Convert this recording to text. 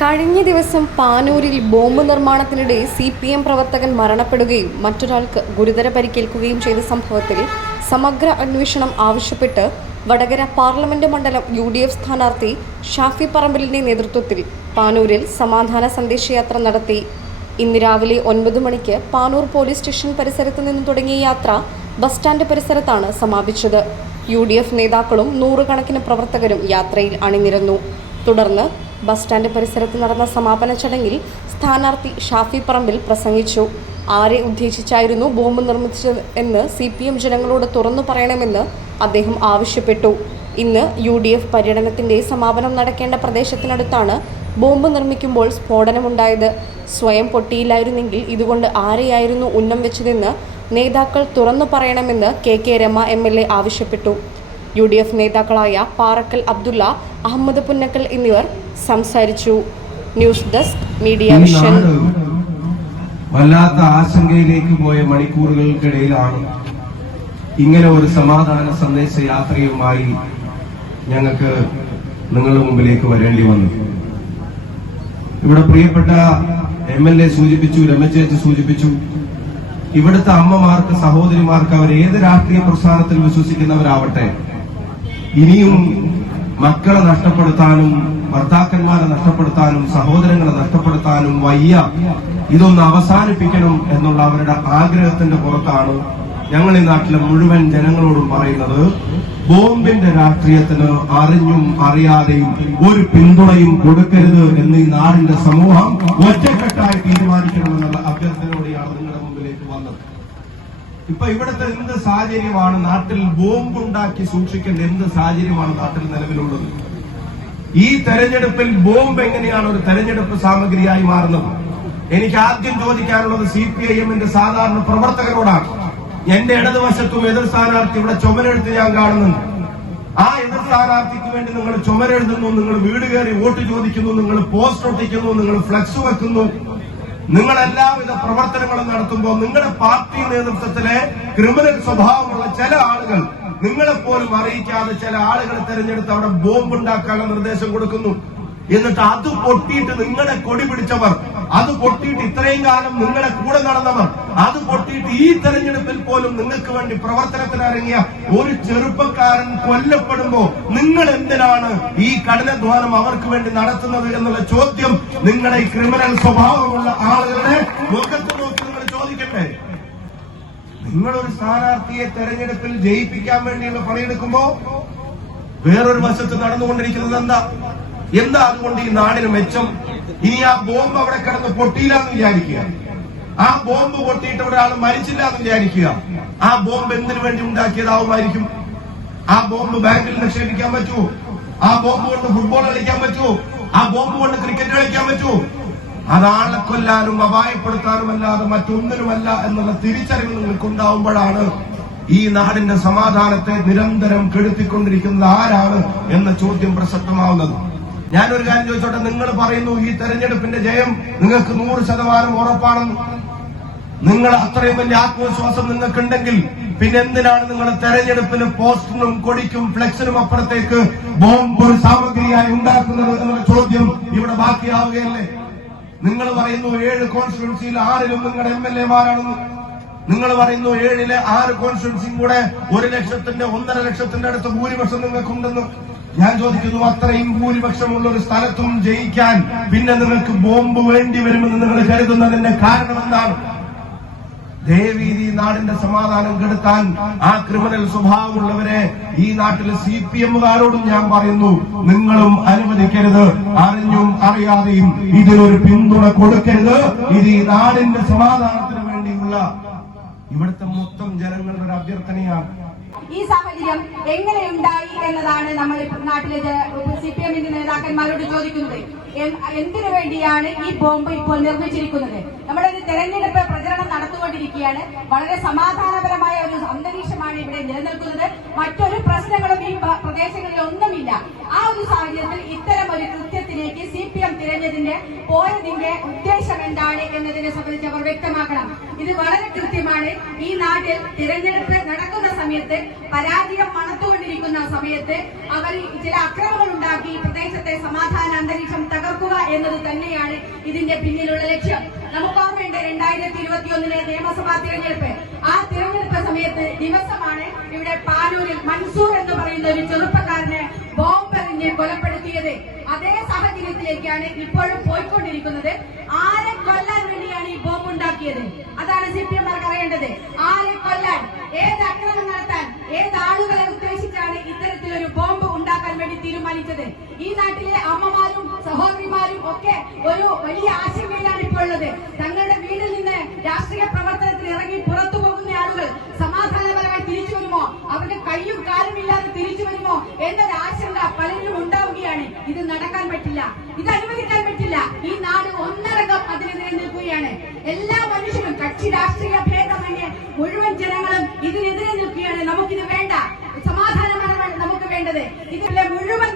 കഴിഞ്ഞ ദിവസം പാനൂരിൽ ബോംബ് നിർമ്മാണത്തിനിടെ സി പി എം പ്രവർത്തകൻ മരണപ്പെടുകയും മറ്റൊരാൾക്ക് ഗുരുതര പരിക്കേൽക്കുകയും ചെയ്ത സംഭവത്തിൽ സമഗ്ര അന്വേഷണം ആവശ്യപ്പെട്ട് വടകര പാർലമെന്റ് മണ്ഡലം യു ഡി എഫ് സ്ഥാനാർത്ഥി ഷാഫി പറമ്പലിന്റെ നേതൃത്വത്തിൽ പാനൂരിൽ സമാധാന സന്ദേശയാത്ര നടത്തി. ഇന്ന് രാവിലെ ഒൻപത് മണിക്ക് പാനൂർ പോലീസ് സ്റ്റേഷൻ പരിസരത്ത് നിന്ന് തുടങ്ങിയ യാത്ര ബസ് സ്റ്റാൻഡ് പരിസരത്താണ് സമാപിച്ചത്. യു ഡി എഫ് നേതാക്കളും നൂറുകണക്കിന് പ്രവർത്തകരും യാത്രയിൽ അണിനിരന്നു. തുടർന്ന് ബസ് സ്റ്റാൻഡ് പരിസരത്ത് നടന്ന സമാപന ചടങ്ങിൽ സ്ഥാനാർത്ഥി ഷാഫി പറമ്പിൽ പ്രസംഗിച്ചു. ആരെ ഉദ്ദേശിച്ചായിരുന്നു ബോംബ് നിർമ്മിച്ചത് എന്ന് സി പി എം ജനങ്ങളോട് തുറന്നു പറയണമെന്ന് അദ്ദേഹം ആവശ്യപ്പെട്ടു. ഇന്ന് യു ഡി എഫ് പര്യടനത്തിന്റെ സമാപനം നടക്കേണ്ട പ്രദേശത്തിനടുത്താണ് ബോംബ് നിർമ്മിക്കുമ്പോൾ സ്ഫോടനമുണ്ടായത്. സ്വയം പൊട്ടിയില്ലായിരുന്നെങ്കിൽ ഇതുകൊണ്ട് ആരെയായിരുന്നു ഉന്നം വെച്ചതെന്ന് നേതാക്കൾ തുറന്നു പറയണമെന്ന് K K Rema M L A ആവശ്യപ്പെട്ടു. യു ഡി എഫ് നേതാക്കളായ പാറക്കൽ അബ്ദുള്ള അഹമ്മദ് പുന്നക്കൽ എന്നിവർ സംസാരിച്ചു. News desk media mission. Vision വല്ലാത്ത ആശങ്കയിലേക്ക് പോയ മണിക്കൂറുകൾക്കിടയിലാണ് ഇങ്ങനെ ഒരു സമാധാന സന്ദേശ യാത്രയുമായി ഞങ്ങൾക്ക് നിങ്ങളുടെ മുമ്പിലേക്ക് വരേണ്ടി വന്നു. ഇവിടെ പ്രിയപ്പെട്ട എം എൽ എ സൂചിപ്പിച്ചു രമചേച്ച് സൂചിപ്പിച്ചു ഇവിടുത്തെ അമ്മമാർക്ക് സഹോദരിമാർക്ക് അവർ ഏത് രാഷ്ട്രീയ പ്രസ്ഥാനത്തിൽ വിശ്വസിക്കുന്നവരാവട്ടെ ഇനിയും മക്കളെ നഷ്ടപ്പെടുത്താനും ഭർത്താക്കന്മാരെ നഷ്ടപ്പെടുത്താനും സഹോദരങ്ങളെ നഷ്ടപ്പെടുത്താനും വയ്യ. ഇതൊന്ന് അവസാനിപ്പിക്കണം എന്നുള്ള അവരുടെ ആഗ്രഹത്തിന്റെ പുറത്താണ് ഞങ്ങൾ ഈ നാട്ടിലെ മുഴുവൻ ജനങ്ങളോടും പറയുന്നത്. ബോംബിന്റെ രാഷ്ട്രീയത്തിന് അറിഞ്ഞും അറിയാതെയും ഒരു പിന്തുണയും കൊടുക്കരുത് എന്ന് ഈ നാടിന്റെ സമൂഹം ഒറ്റക്കെട്ടായി തീരുമാനിക്കണമെന്നുള്ള അഭ്യർത്ഥനയോടെയാണ് നിങ്ങളുടെ മുമ്പിലേക്ക് വന്നത് ഇപ്പൊ ഇവിടുത്തെ എന്ത് സാഹചര്യമാണ് നാട്ടിൽ ബോംബ് ഉണ്ടാക്കി സൂക്ഷിക്കേണ്ട എന്ത് സാഹചര്യമാണ് നാട്ടിൽ നിലവിലുള്ളത്? ഈ തെരഞ്ഞെടുപ്പിൽ ബോംബ് എങ്ങനെയാണ് ഒരു തെരഞ്ഞെടുപ്പ് സാമഗ്രിയായി മാറുന്നത്? എനിക്ക് ആദ്യം ചോദിക്കാനുള്ളത് സി പി ഐ എമ്മിന്റെ സാധാരണ പ്രവർത്തകരോടാണ്. എന്റെ ഇടതുവശത്തും എതിർ സ്ഥാനാർത്ഥി ഇവിടെ ചുമരെഴുത്ത് ഞാൻ കാണുന്നുണ്ട്. ആ എതിർ സ്ഥാനാർത്ഥിക്ക് വേണ്ടി നിങ്ങൾ ചുമരെഴുതുന്നു നിങ്ങൾ വീട് കയറി വോട്ട് ചോദിക്കുന്നു നിങ്ങൾ പോസ്റ്റ് ഒട്ടിക്കുന്നു നിങ്ങൾ ഫ്ലക്സ് വെക്കുന്നു. നിങ്ങൾ എല്ലാവിധ പ്രവർത്തനങ്ങളും നടത്തുമ്പോൾ നിങ്ങളുടെ പാർട്ടി നേതൃത്വത്തിലെ ക്രിമിനൽ സ്വഭാവമുള്ള ചില ആളുകൾ നിങ്ങളെ പോലും അറിയിക്കാതെ ചില ആളുകൾ തെരഞ്ഞെടുത്ത് അവിടെ ബോംബ് ഉണ്ടാക്കാനുള്ള നിർദ്ദേശം കൊടുക്കുന്നു. എന്നിട്ട് അത് പൊട്ടിയിട്ട് നിങ്ങളുടെ കൊടി പിടിച്ചവർ അത് പൊട്ടിയിട്ട് ഇത്രയും കാലം നിങ്ങളുടെ കൂടെ നടന്നവർ അത് പൊട്ടിയിട്ട് ഈ തെരഞ്ഞെടുപ്പിൽ പോലും നിങ്ങൾക്ക് വേണ്ടി പ്രവർത്തനത്തിന് ഇറങ്ങിയ ഒരു ചെറുപ്പക്കാരൻ കൊല്ലപ്പെടുമ്പോ നിങ്ങൾ എന്തിനാണ് ഈ കഠിനാധ്വാനം അവർക്ക് വേണ്ടി നടത്തുന്നത് എന്നുള്ള ചോദ്യം നിങ്ങളുടെ ഈ ക്രിമിനൽ സ്വഭാവമുള്ള ആളുകളുടെ മുഖത്ത് നോക്കി നിങ്ങൾ ചോദിക്കട്ടെ? നിങ്ങളൊരു സ്ഥാനാർത്ഥിയെ തെരഞ്ഞെടുപ്പിൽ ജയിപ്പിക്കാൻ വേണ്ടിയുള്ള പണിയെടുക്കുമ്പോ വേറൊരു വശത്ത് നടന്നുകൊണ്ടിരിക്കുന്നത് എന്താ? എന്താ അതുകൊണ്ട് ഈ നാടിന് മെച്ചം? ഇനി ആ ബോംബ് അവിടെ കിടന്ന് പൊട്ടിയില്ല എന്ന് വിചാരിക്കുക. ആ ബോംബ് പൊട്ടിയിട്ട് ഒരാൾ മരിച്ചില്ല എന്ന് വിചാരിക്കുക. ആ ബോംബ് എന്തിനു വേണ്ടി ഉണ്ടാക്കിയതാവുമായിരിക്കും ആ ബോംബ് ബാങ്കിൽ നിക്ഷേപിക്കാൻ പറ്റുമോ? ആ ബോംബ് കൊണ്ട് ഫുട്ബോൾ കളിക്കാൻ പറ്റുമോ? ആ ബോംബ് കൊണ്ട് ക്രിക്കറ്റ് കളിക്കാൻ പറ്റുമോ? അതാളെ കൊല്ലാനും അപായപ്പെടുത്താനും അല്ലാതെ മറ്റൊന്നിനുമല്ല എന്നുള്ള തിരിച്ചറിവ് നിങ്ങൾക്കുണ്ടാവുമ്പോഴാണ് ഈ നാടിന്റെ സമാധാനത്തെ നിരന്തരം കെടുത്തിക്കൊണ്ടിരിക്കുന്നത് ആരാണ് എന്ന ചോദ്യം പ്രസക്തമാവുന്നത്. ഞാനൊരു കാര്യം ചോദിച്ചോട്ടെ? നിങ്ങൾ പറയുന്നു ഈ തെരഞ്ഞെടുപ്പിന്റെ ജയം നിങ്ങൾക്ക് നൂറ് ശതമാനം ഉറപ്പാണെന്ന്. നിങ്ങൾ അത്രയും വലിയ ആത്മവിശ്വാസം നിങ്ങൾക്കുണ്ടെങ്കിൽ പിന്നെ എന്തിനാണ് നിങ്ങൾ തെരഞ്ഞെടുപ്പിന് പോസ്റ്ററിനും കൊടിക്കും ഫ്ലെക്സിനും അപ്പുറത്തേക്ക് ബോംബ് ഒരു സാമഗ്രിയായി ഉണ്ടാക്കുന്നത് എന്നുള്ള ചോദ്യം ഇവിടെ ബാക്കിയാവുകയല്ലേ? നിങ്ങൾ പറയുന്നു ഏഴ് കോൺസ്റ്റിറ്റ്യുവൻസിയിൽ ആറിലും നിങ്ങളുടെ എം എൽ എമാരാണെന്ന്. നിങ്ങൾ പറയുന്നു ഏഴിലെ ആറ് കോൺസ്റ്റിറ്റ്യുവൻസിയും കൂടെ ഒരു ലക്ഷത്തിന്റെ ഒന്നര ലക്ഷത്തിന്റെ അടുത്ത് ഭൂരിപക്ഷം നിങ്ങൾക്കുണ്ടെന്ന്. ഞാൻ ചോദിക്കുന്നു അത്രയും ഭൂരിപക്ഷമുള്ള ഒരു സ്ഥലത്തും ജയിക്കാൻ പിന്നെ നിങ്ങൾക്ക് ബോംബ് വേണ്ടി വരുമെന്ന് നിങ്ങൾ കരുതുന്നതിന്റെ കാരണം എന്താണ്? ദേവീതി നാടിന്റെ സമാധാനം കെടുത്താൻ ആ ക്രിമിനൽ സ്വഭാവമുള്ളവരെ ഈ നാട്ടിലെ സി പി എമ്മുകാരോടും ഞാൻ പറയുന്നു നിങ്ങളും അനുവദിക്കരുത്. അറിഞ്ഞും അറിയാതെയും ഇതിനൊരു പിന്തുണ കൊടുക്കരുത്. ഇത് ഈ നാടിന്റെ സമാധാനത്തിന് വേണ്ടിയുള്ള ഇവിടുത്തെ മൊത്തം ജനങ്ങളുടെ ഒരു അഭ്യർത്ഥനയാണ്. ഈ സാഹചര്യം എങ്ങനെയുണ്ടായി എന്നതാണ് നമ്മൾ നാട്ടിലെ സി പി എമ്മിന്റെ നേതാക്കന്മാരോട് ചോദിക്കുന്നത്. എന്തിനു വേണ്ടിയാണ് ഈ ബോംബ് ഇപ്പോൾ നിർമ്മിച്ചിരിക്കുന്നത്? നമ്മുടെ തെരഞ്ഞെടുപ്പ് പ്രചരണം നടത്തുകൊണ്ടിരിക്കുകയാണ് വളരെ സമാധാനപരമായ ഒരു അന്തരീക്ഷമാണ് ഇവിടെ നിലനിൽക്കുന്നത്. മറ്റൊരു പ്രശ്നങ്ങളും ഈ പ്രദേശങ്ങളിൽ ഒന്നുമില്ല. ആ ഒരു സാഹചര്യത്തിൽ ഇത്തരം ഒരു കൃത്യത്തിലേക്ക് സി പി എം തിരഞ്ഞതിന്റെ പോയതിന്റെ ഉദ്ദേശം എന്താണ് എന്നതിനെ സംബന്ധിച്ച് അവർ വ്യക്തമാക്കണം. ഇത് വളരെ കൃത്യമാണ്. ഈ നാട്ടിൽ തിരഞ്ഞെടുപ്പ് നടക്കുന്ന സമയത്ത് പരാജയം മണത്തുകൊണ്ടിരിക്കുന്ന സമയത്ത് അവർ ചില അക്രമങ്ങൾ ഉണ്ടാക്കി പ്രദേശത്തെ സമാധാന അന്തരീക്ഷം തകർക്കുക എന്നത് തന്നെയാണ് ഇതിന്റെ പിന്നിലുള്ള ലക്ഷ്യം. നമുക്ക് ഓർമ്മയുണ്ട് രണ്ടായിരത്തി ഇരുപത്തി ഒന്നിലെ നിയമസഭാ തിരഞ്ഞെടുപ്പ്. ആ തിരഞ്ഞെടുപ്പ് സമയത്ത് ദിവസമാണ് ഇവിടെ പാനൂരിൽ മൻസൂർ എന്ന് പറയുന്ന ഒരു ചെറുപ്പക്കാരനെ സാഹചര്യത്തിലേക്കാണ് ഇപ്പോഴും പോയിക്കൊണ്ടിരിക്കുന്നത്. ആരെ കൊല്ലാൻ വേണ്ടിയാണ് ഈ ബോംബ് ഉണ്ടാക്കിയത് അതാണ് സി പി എം അറിയേണ്ടത്. ആരെ കൊല്ലാൻ ഏത് അക്രമം നടത്താൻ ഏത് ആളുകളെ ഉദ്ദേശിച്ചാണ് ഇത്തരത്തിലൊരു ബോംബ് ഉണ്ടാക്കാൻ വേണ്ടി തീരുമാനിച്ചത്? ഈ നാട്ടിലെ അമ്മമാരും സഹോദരിമാരും ഒക്കെ ഒരു വലിയ ആശങ്കയിലാണ് ഇപ്പോൾ ഉള്ളത്. തങ്ങളുടെ വീട്ടിൽ നിന്ന് രാഷ്ട്രീയ പ്രവർത്തനത്തിൽ ഇറങ്ങി പുറത്തു പോകുന്ന ആളുകൾ സമാധാനപരമായി തിരിച്ചു വരുമോ? അവരുടെ കയ്യും കാലും ഇല്ലാതെ തിരിച്ചു വരുമോ? എന്നൊരു ആശങ്ക പലരിലും ഉണ്ടാവുകയാണ് ഇത് നടക്കാൻ പറ്റില്ല ഇത് അനുവദിക്കാൻ പറ്റില്ല. ഈ നാട് ഒന്നടങ്കം അതിനെതിരെ നിൽക്കുകയാണ് എല്ലാ മനുഷ്യരും കക്ഷി രാഷ്ട്രീയ ഭേദമന്യേ മുഴുവൻ ജനങ്ങളും ഇതിനെതിരെ നിൽക്കുകയാണ്. നമുക്കിത് വേണ്ട. സമാധാനമാണ് നമുക്ക് വേണ്ടത്. ഇതിലെ മുഴുവൻ